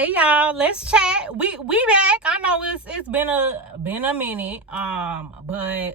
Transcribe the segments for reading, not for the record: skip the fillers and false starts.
Hey y'all, let's chat. We back. I know it's been a minute. But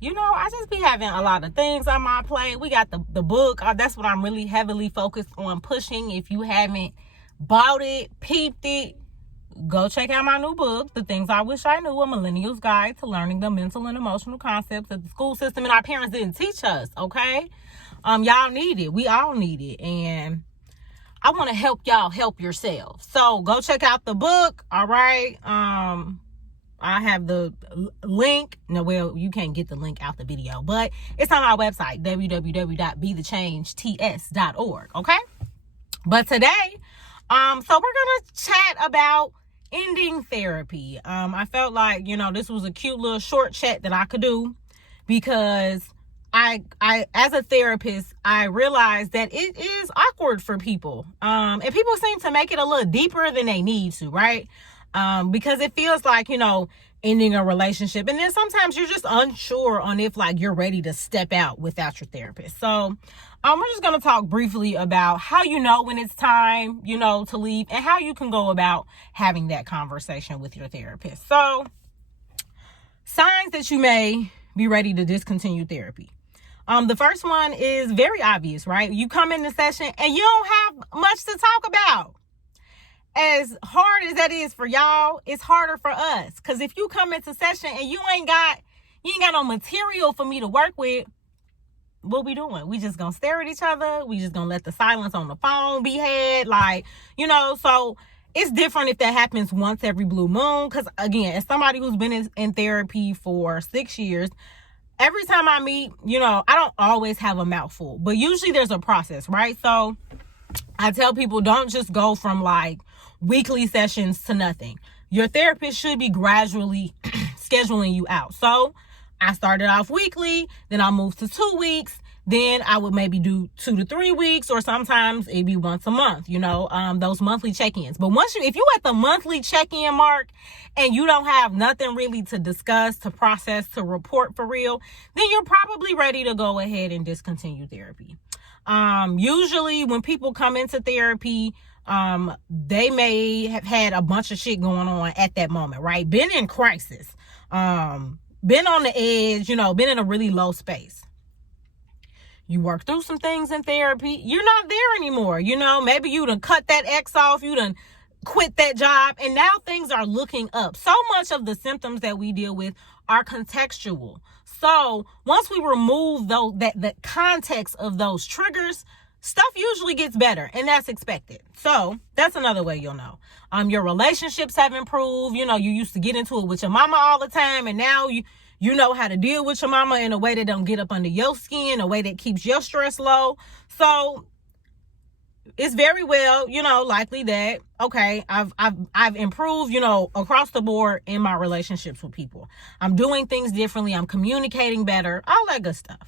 I just be having a lot of things on my plate. We got the book. That's what I'm really heavily focused on pushing. If you haven't bought it, peeped it, go check out my new book, The Things I Wish I Knew: A Millennial's Guide to Learning the Mental and Emotional Concepts that the school system and our parents didn't teach us. Okay, y'all need it. We all need it, and I want to help y'all help yourselves. So go check out the book. All right. I have the link. No, well, you can't get the link out the video, but it's on our website, www.BeTheChangeTS.org. Okay. But today, so we're going to chat about ending therapy. I felt like, this was a cute little short chat that I could do because I as a therapist, I realized that it is awkward for people. And people seem to make it a little deeper than they need to, right? Because it feels like, ending a relationship. And then sometimes you're just unsure on if you're ready to step out without your therapist. So we're just going to talk briefly about how you know when it's time, to leave, and how you can go about having that conversation with your therapist. So signs that you may be ready to discontinue therapy. The first one is very obvious, right? You come in the session and you don't have much to talk about. As hard as that is for y'all, it's harder for us. Because if you come into session and you ain't got no material for me to work with, what we doing? We just gonna stare at each other. We just gonna let the silence on the phone be had. So it's different if that happens once every blue moon. Because again, as somebody who's been in therapy for 6 years, every time I meet, I don't always have a mouthful, but usually there's a process, right? So I tell people, don't just go from weekly sessions to nothing. Your therapist should be gradually scheduling you out. So I started off weekly, then I moved to 2 weeks. Then I would maybe do 2 to 3 weeks, or sometimes it'd be once a month, those monthly check-ins. But if you at the monthly check-in mark and you don't have nothing really to discuss, to process, to report for real, then you're probably ready to go ahead and discontinue therapy. Usually when people come into therapy, they may have had a bunch of shit going on at that moment, right? Been in crisis, been on the edge, been in a really low space. You work through some things in therapy. You're not there anymore. Maybe you done cut that ex off. You done quit that job. And now things are looking up. So much of the symptoms that we deal with are contextual. So once we remove the context of those triggers, stuff usually gets better, and that's expected. So that's another way you'll know. Your relationships have improved. You used to get into it with your mama all the time, and now you know how to deal with your mama in a way that don't get up under your skin, a way that keeps your stress low. So it's very well, likely that, okay, I've improved, across the board in my relationships with people. I'm doing things differently. I'm communicating better, all that good stuff.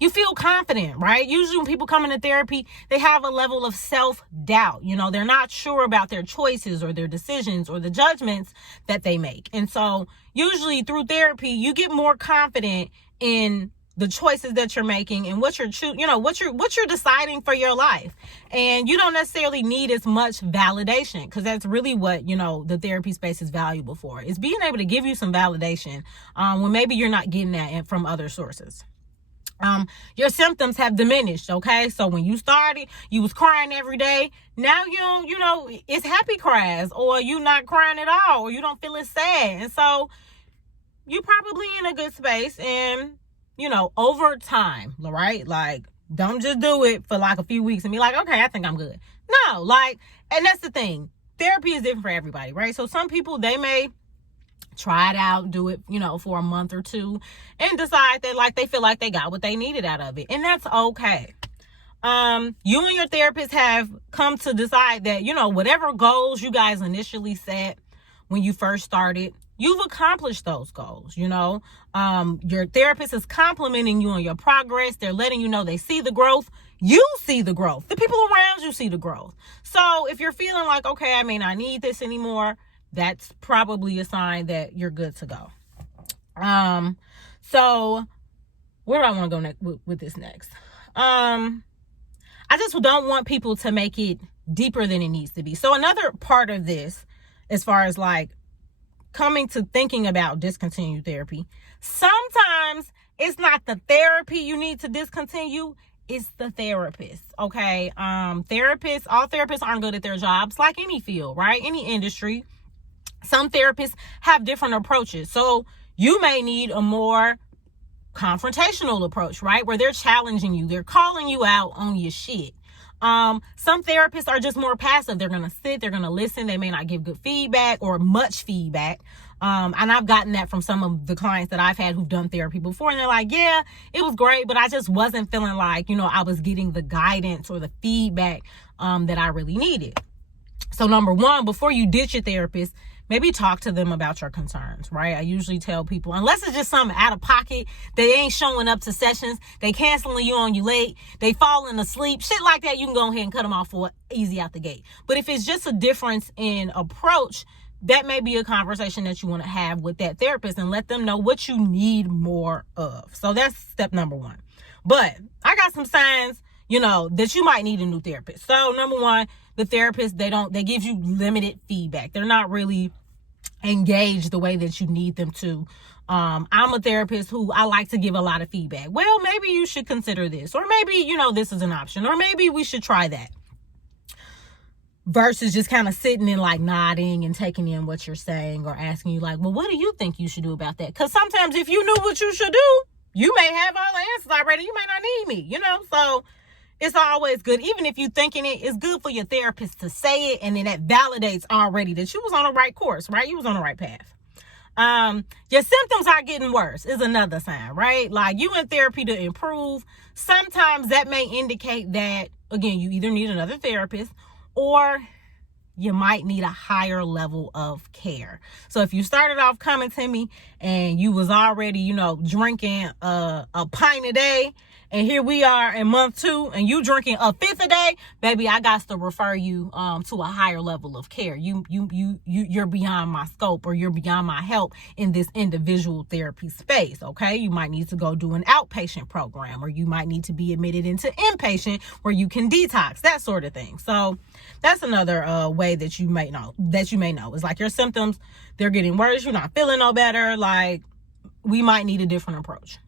You feel confident, right? Usually when people come into therapy, they have a level of self-doubt. They're not sure about their choices or their decisions or the judgments that they make. And so usually through therapy, you get more confident in the choices that you're making and what you're deciding for your life. And you don't necessarily need as much validation, because that's really what, the therapy space is valuable for, is being able to give you some validation when maybe you're not getting that from other sources. Your symptoms have diminished, okay? So when you started, you was crying every day. Now it's happy cries, or you not crying at all, or you don't feel as sad. And so you're probably in a good space. And, over time, right? Don't just do it for a few weeks and be like, okay, I think I'm good. No, and that's the thing. Therapy is different for everybody, right? So some people, they may try it out, do it, for a month or two, and decide that they feel like they got what they needed out of it. And that's okay. You and your therapist have come to decide that, whatever goals you guys initially set when you first started, you've accomplished those goals. Your therapist is complimenting you on your progress. They're letting you know they see the growth. You see the growth. The people around you see the growth. So if you're feeling like, okay, I may not need this anymore, that's probably a sign that you're good to go. So where do I want to go with this next? I I just don't want people to make it deeper than it needs to be. So another part of this, as far as like coming to thinking about discontinued therapy, sometimes it's not the therapy you need to discontinue, it's the therapist. Okay. All therapists aren't good at their jobs, like any field, right? Any industry. Some therapists have different approaches. So you may need a more confrontational approach, right? Where they're challenging you. They're calling you out on your shit. Some therapists are just more passive. They're going to sit, they're going to listen. They may not give good feedback or much feedback. And I've gotten that from some of the clients that I've had who've done therapy before. And they're like, yeah, it was great, but I just wasn't feeling like, I was getting the guidance or the feedback, that I really needed. So number one, before you ditch your therapist, maybe talk to them about your concerns, right? I usually tell people, unless it's just something out of pocket, they ain't showing up to sessions, they canceling you on you late, they falling asleep, shit like that, you can go ahead and cut them off for easy out the gate. But if it's just a difference in approach, that may be a conversation that you want to have with that therapist and let them know what you need more of. So that's step number one. But I got some signs, that you might need a new therapist. So number one, the therapist, they give you limited feedback. They're not really engaged the way that you need them to. I'm a therapist who I like to give a lot of feedback. Well, maybe you should consider this, or maybe, this is an option, or maybe we should try that. Versus just kind of sitting and like nodding and taking in what you're saying, or asking you like, well, what do you think you should do about that? Because sometimes if you knew what you should do, you may have all the answers already. You may not need me, so it's always good. Even if you're thinking it's good for your therapist to say it, and then that validates already that you was on the right course, right? You was on the right path. Your symptoms are getting worse is another sign, right? Like you in therapy to improve. Sometimes that may indicate that, again, you either need another therapist or you might need a higher level of care. So if you started off coming to me and you was already, drinking a pint a day, and here we are in month 2 and you drinking a 5th a day, baby, I got to refer you to a higher level of care. You're beyond my scope, or you're beyond my help in this individual therapy space. Okay. You might need to go do an outpatient program, or you might need to be admitted into inpatient where you can detox, that sort of thing. So that's another way that you may know. It's like your symptoms, they're getting worse. You're not feeling no better. Like we might need a different approach.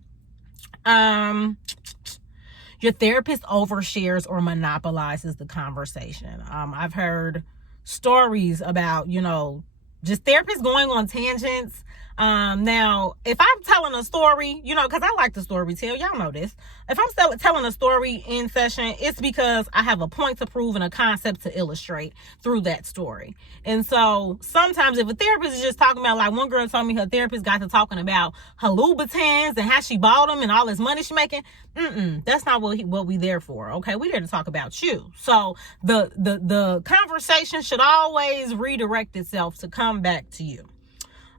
Your therapist overshares or monopolizes the conversation. I've heard stories about, just therapists going on tangents. Now, if I'm telling a story, because I like to story tell, y'all know this. If I'm telling a story in session, it's because I have a point to prove and a concept to illustrate through that story. And so sometimes if a therapist is just talking about, like one girl told me her therapist got to talking about her Louboutins and how she bought them and all this money she making, that's not what we there for. Okay, we there to talk about you. So the conversation should always redirect itself to come back to you.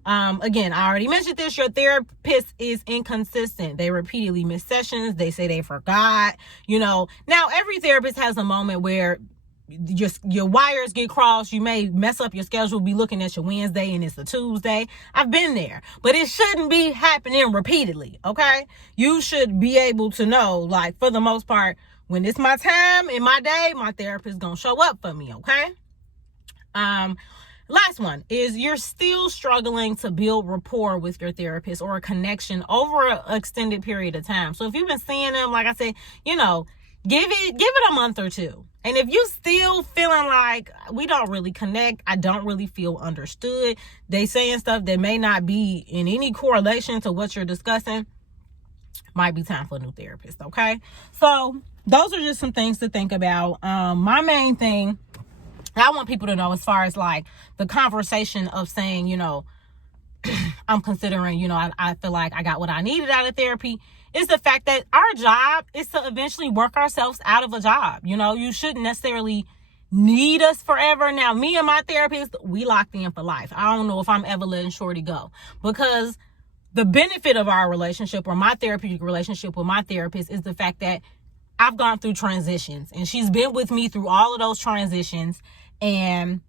Again, I already mentioned this. Your therapist is inconsistent. They repeatedly miss sessions. They say they forgot, Now, every therapist has a moment where your wires get crossed. You may mess up your schedule, be looking at your Wednesday and it's a Tuesday. I've been there, but it shouldn't be happening repeatedly. Okay. You should be able to know, like, for the most part, when it's my time in my day, my therapist gonna show up for me. Okay. Last one is you're still struggling to build rapport with your therapist or a connection over an extended period of time. So if you've been seeing them, like I said, give it a month or 2. And if you still feeling like we don't really connect, I don't really feel understood, they saying stuff that may not be in any correlation to what you're discussing, might be time for a new therapist. Okay. So those are just some things to think about. My main thing I want people to know, as far as like the conversation of saying, I'm considering, I feel like I got what I needed out of therapy, is the fact that our job is to eventually work ourselves out of a job. You shouldn't necessarily need us forever. Now, me and my therapist, we locked in for life. I don't know if I'm ever letting Shorty go, because the benefit of our relationship, or my therapeutic relationship with my therapist, is the fact that I've gone through transitions and she's been with me through all of those transitions. And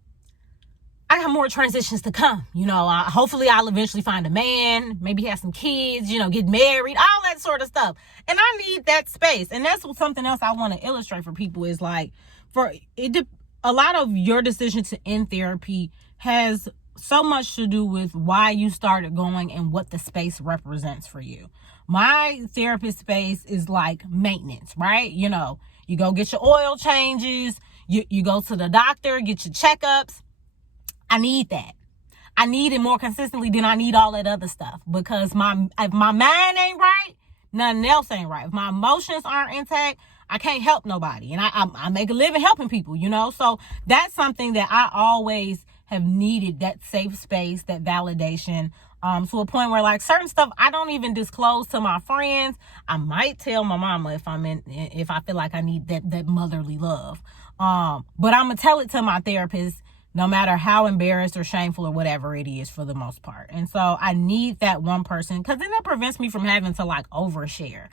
I have more transitions to come. Hopefully I'll eventually find a man, maybe have some kids, get married, all that sort of stuff. And I need that space. And that's something else I want to illustrate for people is like, a lot of your decision to end therapy has so much to do with why you started going and what the space represents for you. My therapist space is like maintenance, right? You go get your oil changes, you go to the doctor, get your checkups. I need that. I need it more consistently than I need all that other stuff, because if my mind ain't right, nothing else ain't right. If my emotions aren't intact, I can't help nobody. And I make a living helping people, So that's something that I always have needed, that safe space, that validation, to a point where like certain stuff I don't even disclose to my friends. I might tell my mama if I feel like I need that motherly love. But I'm gonna tell it to my therapist, no matter how embarrassed or shameful or whatever it is, for the most part. And so I need that one person, because then that prevents me from having to like overshare.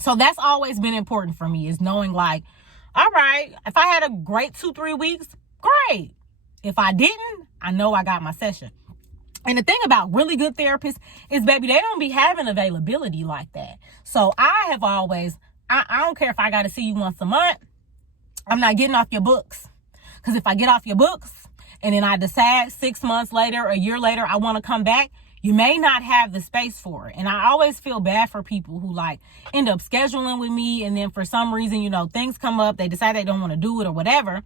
So that's always been important for me, is knowing like, all right, if I had a great 2-3 weeks, great. If I didn't, I know I got my session. And the thing about really good therapists is, baby, they don't be having availability like that. So I have always, I don't care if I got to see you once a month, I'm not getting off your books. Because if I get off your books and then I decide 6 months later, a year later, I want to come back, you may not have the space for it. And I always feel bad for people who like end up scheduling with me, and then for some reason, things come up, they decide they don't want to do it or whatever.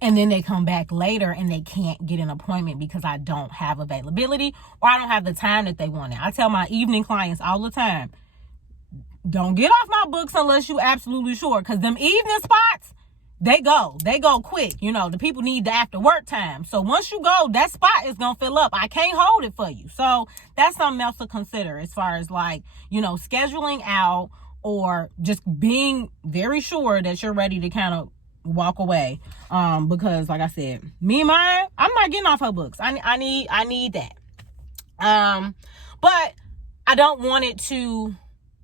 And then they come back later and they can't get an appointment because I don't have availability, or I don't have the time that they wanted. I tell my evening clients all the time, don't get off my books unless you absolutely sure. Because them evening spots, they go quick. The people need the after work time. So once you go, that spot is going to fill up. I can't hold it for you. So that's something else to consider as far as like, scheduling out, or just being very sure that you're ready to kind of walk away. Because like I said, me and mine, I'm not getting off her books. I need that. But I don't want it to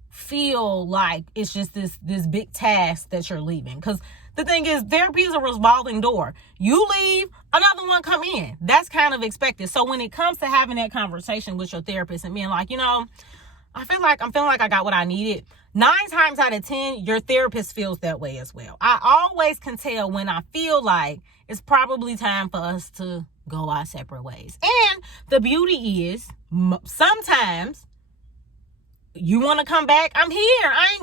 feel like it's just this big task that you're leaving. Because the thing is, therapy is a revolving door. You leave, another one come in. That's kind of expected. So when it comes to having that conversation with your therapist and being like, I'm feeling like I got what I needed, 9 times out of 10, your therapist feels that way as well. I always can tell when I feel like it's probably time for us to go our separate ways. And the beauty is, sometimes you want to come back, I'm here. I ain't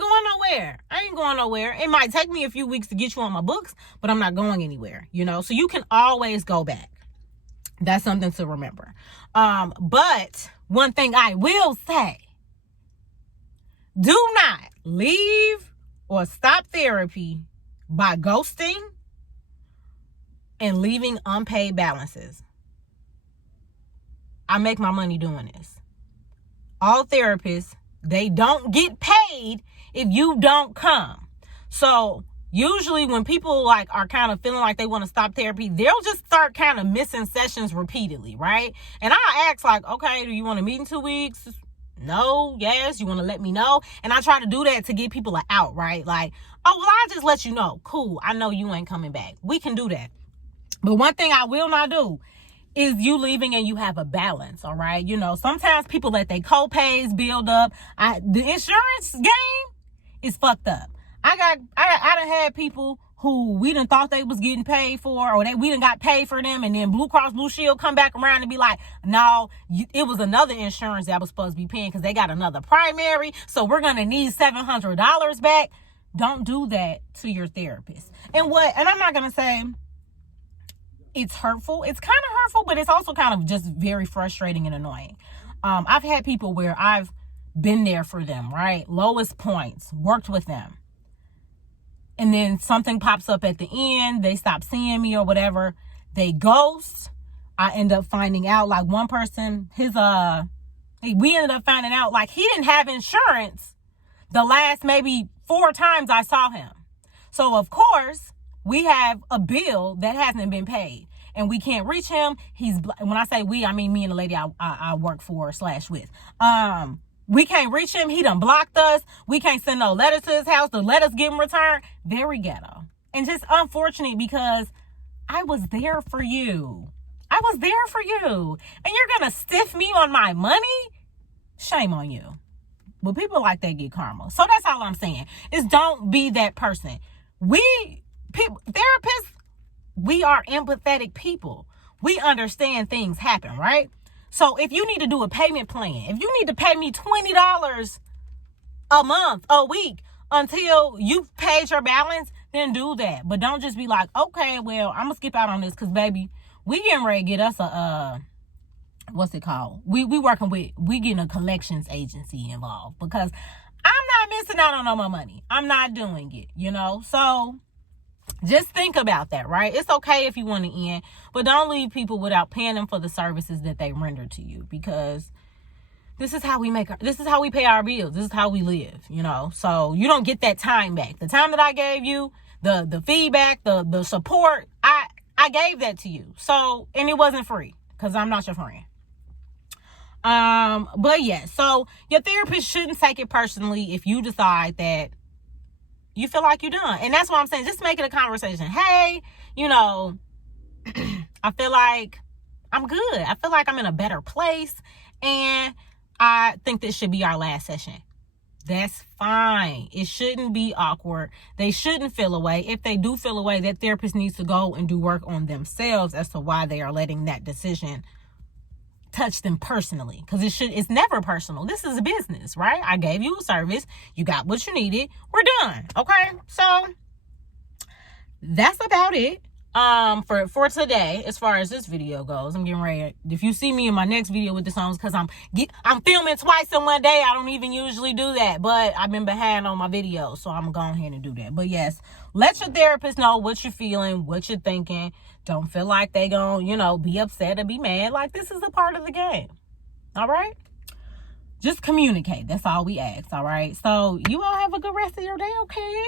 going nowhere. It might take me a few weeks to get you on my books, but I'm not going anywhere, So you can always go back. That's something to remember. But one thing I will say, do not leave or stop therapy by ghosting and leaving unpaid balances. I make my money doing this. All therapists, they don't get paid if you don't come. So usually when people like are kind of feeling like they want to stop therapy, they'll just start kind of missing sessions repeatedly, right? And I ask like, okay, do you want to meet in 2 weeks? No, yes, you want to let me know? And I try to do that to give people an out, right? Like, oh, well, I'll just let you know. Cool, I know you ain't coming back. We can do that. But one thing I will not do is you leaving and you have a balance, all right? Sometimes people let their co-pays build up. The insurance game is fucked up. I done had people who we done thought they was getting paid for, or we done got paid for them, and then Blue Cross Blue Shield come back around and be like, no, it was another insurance that was supposed to be paying because they got another primary, so we're gonna need $700 back. Don't do that to your therapist. And I'm not gonna say it's hurtful. It's kind of hurtful, but it's also kind of just very frustrating and annoying. I've had people where I've been there for them, right? Lowest points, worked with them. And then something pops up at the end. They stop seeing me or whatever. They ghost. I end up finding out, like one person, we ended up finding out like he didn't have insurance the last maybe 4 times I saw him. So of course we have a bill that hasn't been paid and we can't reach him. When I say we, I mean me and the lady I work for / with. We can't reach him. He done blocked us. We can't send no letters to his house to let us get him returned. Very ghetto. And just unfortunate because I was there for you. I was there for you. And you're going to stiff me on my money? Shame on you. But people like that get karma. So that's all I'm saying, is don't be that person. Therapists, we are empathetic people. We understand things happen, right? So if you need to do a payment plan, if you need to pay me $20 a month, a week, until you've paid your balance, then do that. But don't just be like, okay, well, I'm going to skip out on this because, baby, we getting ready to get us a, what's it called? We getting a collections agency involved, because I'm not missing out on no more money. I'm not doing it, you know? So just think about that, right? It's okay if you want to end, but don't leave people without paying them for the services that they render to you, because this is how we pay our bills. This is how we live, you know? So you don't get that time back. The time that I gave you, the feedback, the support, I gave that to you. So, and it wasn't free, because I'm not your friend. But yeah, so your therapist shouldn't take it personally if you decide that you feel like you're done. And that's what I'm saying. Just make it a conversation. Hey, you know, I feel like I'm good. I feel like I'm in a better place, and I think this should be our last session. That's fine. It shouldn't be awkward. They shouldn't feel away. If they do feel away, that therapist needs to go and do work on themselves as to why they are letting that decision touch them personally, because it's never personal. This is a business, right? I gave you a service, you got what you needed, we're done. Okay, so that's about it for today. As far as this video goes, I'm getting ready. If you see me in my next video with the songs, because I'm filming twice in one day. I don't even usually do that, but I've been behind on my videos, so I'm going ahead and do that. But yes, let your therapist know what you're feeling, what you're thinking. Don't feel like they gonna, be upset or be mad. Like, this is a part of the game. All right? Just communicate. That's all we ask. All right? So you all have a good rest of your day, okay?